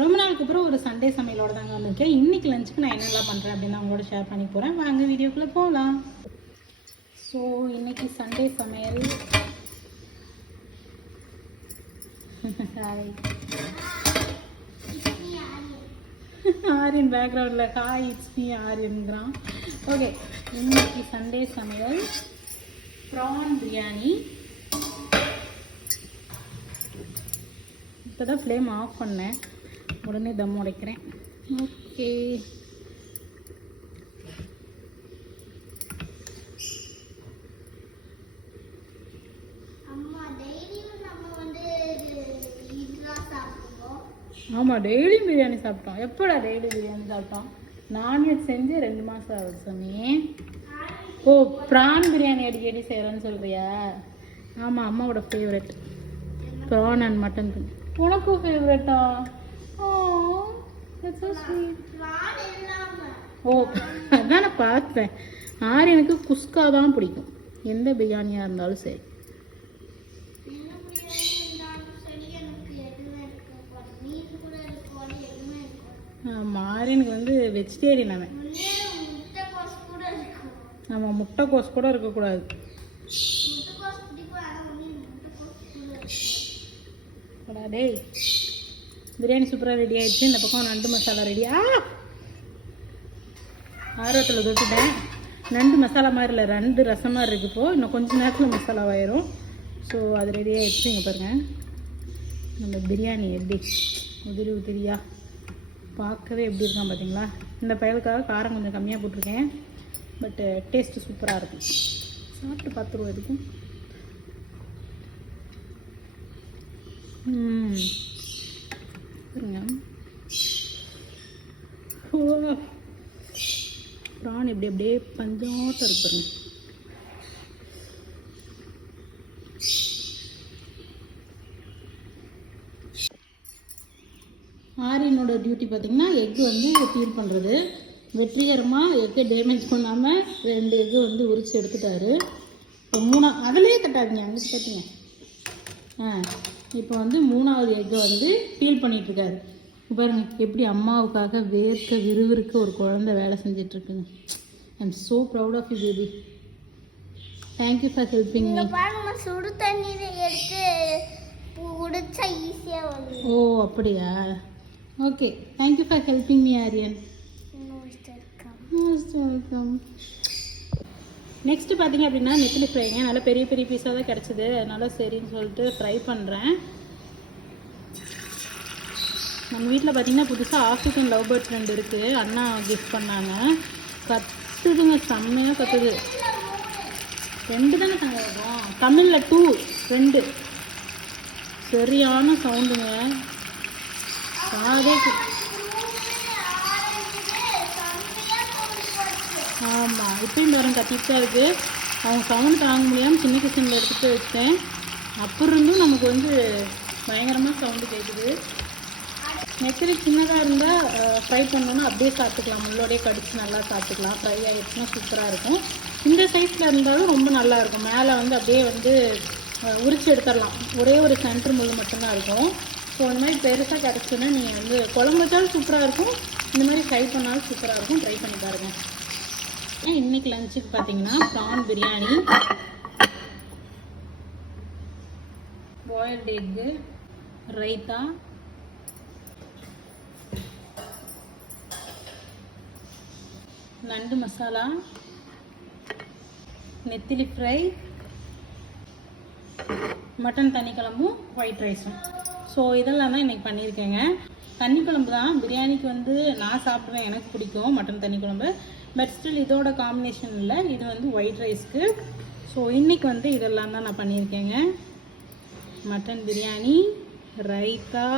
ரொம்ப நாளுக்கு அப்புறம் ஒரு சண்டே சமையலோட தாங்க வந்திருக்கேன். இன்றைக்கி லஞ்சுக்கு நான் என்னெல்லாம் பண்ணுறேன் அப்படின்னு அவங்களோட ஷேர் பண்ணி போகிறேன். வாங்க வீடியோக்குள்ளே போகலாம். ஸோ இன்றைக்கி சண்டே சமையல் ஆரியன் பேக்ரவுண்டில் ஹாய் இட்ஸ் மீ ஆரியன்கிறான். ஓகே, இன்னைக்கு சண்டே சமையல் ப்ரான் பிரியாணி. இப்போ தான் ஃப்ளேம் ஆஃப் பண்ணேன், உடனே தம் உடைக்கிறேன். ஓகே, ஆமாம் டெய்லியும் பிரியாணி சாப்பிட்டோம். எப்போடா டெய்லி பிரியாணி சாப்பிட்டோம்? நான்வெஜ் செஞ்சு 2 மாதம் ஆகுது சாமி. ஓ, ப்ரான் பிரியாணி அடிக்கடி செய்கிறேன்னு சொல்கிறியா? ஆமாம், அம்மாவோட ஃபேவரெட் ப்ரான் அண்ட் மட்டன். உனக்கும் ஃபேவரெட்டா? ஓ, அதான் நான் பார்த்தேன். ஆரியனுக்கு குஸ்கா தான் பிடிக்கும், எந்த பிரியாணியாக இருந்தாலும் சரி. ஆமாம், ஆரியனுக்கு வந்து வெஜிடேரியன் அவன். ஆமாம், முட்டைக்கோஸ் கூட இருக்கக்கூடாது. டேய், பிரியாணி சூப்பராக ரெடி ஆயிடுச்சு. இந்த பக்கம் நண்டு மசாலா ரெடியா? ஆர்வத்தில் தொட்டுட்டேன். நண்டு மசாலா மாதிரி இல்லை, ரெண்டு ரசம் மாதிரி இருக்குது. இப்போது இன்னும் கொஞ்சம் நேரத்தில் மசாலாவாயிரும். ஸோ அது ரெடி ஆகிடுச்சு. இங்கே பாருங்கள் நம்ம பிரியாணி எப்படி உதிரியா பார்க்கவே எப்படி இருக்கான் பார்த்தீங்களா? இந்த பயலுக்காக காரம் கொஞ்சம் கம்மியாக போட்டிருக்கேன், பட்டு டேஸ்ட்டு சூப்பராக இருக்கும். சாப்பிட்டு பார்த்துருவோம் எதுக்கும். ப்ரான் இப்படி அப்படியே பஞ்சாட்டம் இருக்குங்க. ஆரியனோட டியூட்டி பார்த்திங்கன்னா எக்கு வந்து பீல் பண்ணுறது. வெற்றிகரமாக எக்கை டேமேஜ் பண்ணாமல் 2 எக்கு வந்து உரிச்சு எடுத்துட்டாரு. இப்போ அதிலே கட்டாதீங்க, அங்கே கட்டுங்க. இப்போ வந்து 3வது எக்கை வந்து பீல் பண்ணிகிட்ருக்காரு. பாருங்க எப்படி அம்மாவுக்காக வேர்க்க விறுவிறுக்க ஒரு குழந்தை வேலை செஞ்சிட்ருக்குங்க. I am so proud of you baby. Thank you for helping me. சுடு தண்ணீரை எடுத்து குடிச்சா ஈஸியாக வரும். ஓ அப்படியா? Okay, thank you for helping me Aryan. Welcome. Next பார்த்தீங்க அப்படின்னா நெத்திலி ஃப்ரைங்க. நல்லா பெரிய பெரிய பீஸாக தான் கிடச்சிது, அதனால சரின்னு சொல்லிட்டு ஃப்ரை பண்ணுறேன். நம்ம வீட்டில் பார்த்தீங்கன்னா புதுசாக ஆஃப்ரிக்கன் லவ் பேர்ட்ஸ் 2 இருக்குது, அண்ணா கிஃப்ட் பண்ணாங்க. கத்துதுங்க, செம்மையாக கத்துது. 2 தானே தங்கம், தமிழில் 2 2 சரியான சவுண்டுங்க. காதே. ஆமாம், இப்பயும் பாருங்க கத்திட்டு தான் இருக்குது. அவங்க சவுண்ட் தாங்க முடியாமல் சின்ன கிச்சனில் எடுத்துகிட்டு வச்சேன். அப்புறம் இருந்தும் நமக்கு வந்து பயங்கரமாக சவுண்டு கேட்குது. நெத்திலி சின்னதாக இருந்தால் ஃப்ரை பண்ணோன்னா அப்படியே சாப்பிட்டுக்கலாம், முள்ளோடையே கடிச்சு நல்லா சாப்பிட்டுக்கலாம். ஃப்ரை ஆகிடுச்சுன்னா சூப்பராக இருக்கும். இந்த சைஸில் இருந்தாலும் ரொம்ப நல்லாயிருக்கும். மேலே வந்து அப்படியே வந்து உரிச்சு எடுத்துடலாம். ஒரே ஒரு சென்டர் முள் மட்டும்தான் இருக்கும். ஸோ இந்த மாதிரி பெருசாக கிடச்சுன்னா நீங்கள் வந்து குழம்பு வச்சாலும் சூப்பராக இருக்கும், இந்த மாதிரி ஃப்ரை பண்ணாலும் சூப்பராக இருக்கும். ட்ரை பண்ணி பாருங்கள். இன்றைக்கி லஞ்சுக்கு பார்த்தீங்கன்னா prawn biryani, boiled egg, raita, நண்டு மசாலா, நெத்திலி ஃப்ரை, மட்டன் தண்ணி குழம்பும் ஒயிட் ரைஸும். ஸோ இதெல்லாம் தான் இன்றைக்கி பண்ணியிருக்கேங்க. தண்ணி குழம்பு தான் பிரியாணிக்கு வந்து நான் சாப்பிடுவேன், எனக்கு பிடிக்கும் மட்டன் தண்ணி குழம்பு. பட் ஸ்டில் இதோட காம்பினேஷன் இல்லை, இது வந்து ஒயிட் ரைஸ்க்கு. ஸோ இன்றைக்கி வந்து இதெல்லாம் தான் நான் பண்ணியிருக்கேங்க. மட்டன் பிரியாணி, ரைத்தா,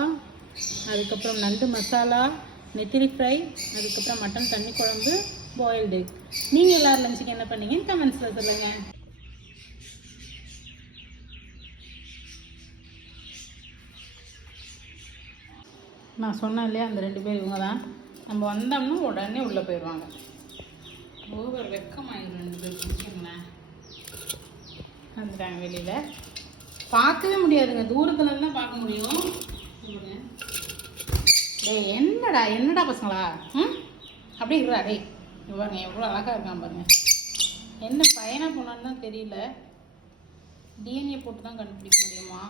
அதுக்கப்புறம் நண்டு மசாலா, நெத்திலி ஃப்ரை, அதுக்கப்புறம் மட்டன் தண்ணி குழம்பு, பாயில்டு எக். நீங்கள் எல்லோரும் லஞ்சுக்கு என்ன பண்ணீங்கன்னு கமெண்ட்ஸில் சொல்லுங்கள். நான் சொன்னேன் இல்லையா, அந்த 2 பேர் இவங்க தான். நம்ம வந்தோம்னா உடனே உள்ளே போயிடுவாங்க. ஓவர் வெக்கமாயிடும் 2 பேர். பிடிச்சிங்களேன், வந்துட்டாங்க வெளியில். பார்க்கவே முடியாதுங்க, தூரத்துலேருந்து தான் பார்க்க முடியும். டேய் என்னடா பசங்களா ம் அப்படியே இருடா டேய் இங்க பாருங்க எவ்வளோ அழகாக இருக்கான் பாருங்க. என்ன பையனா பொண்ணான்னு தான் தெரியல. டிஎன்ஏ போட்டு தான் கண்டுபிடிக்க முடியுமா?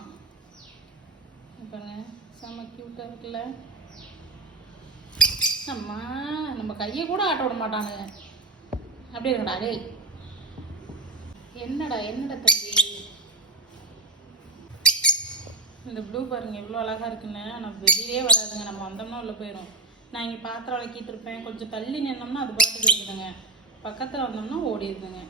பாருங்க செம்ம க்யூட்டாக இருக்குல்ல. அம்மா நம்ம கையை கூட ஆட்ட விட மாட்டானுங்க. அப்படியே இருக்கடா டேய். என்னடா தம்பி. இந்த ப்ளூ பாருங்க எவ்வளோ அழகாக இருக்குன்னு. நம்ம வெளியே வராதுங்க, நம்ம வந்தோம்னா உள்ளே போயிடும். நான் இங்கே பாத்திரம் விளக்கிட்டு இருப்பேன், கொஞ்சம் தள்ளி நின்னோம்னா அது பாட்டுக்கு இருக்குதுங்க, பக்கத்தில் வந்தோம்னா ஓடிடுதுங்க.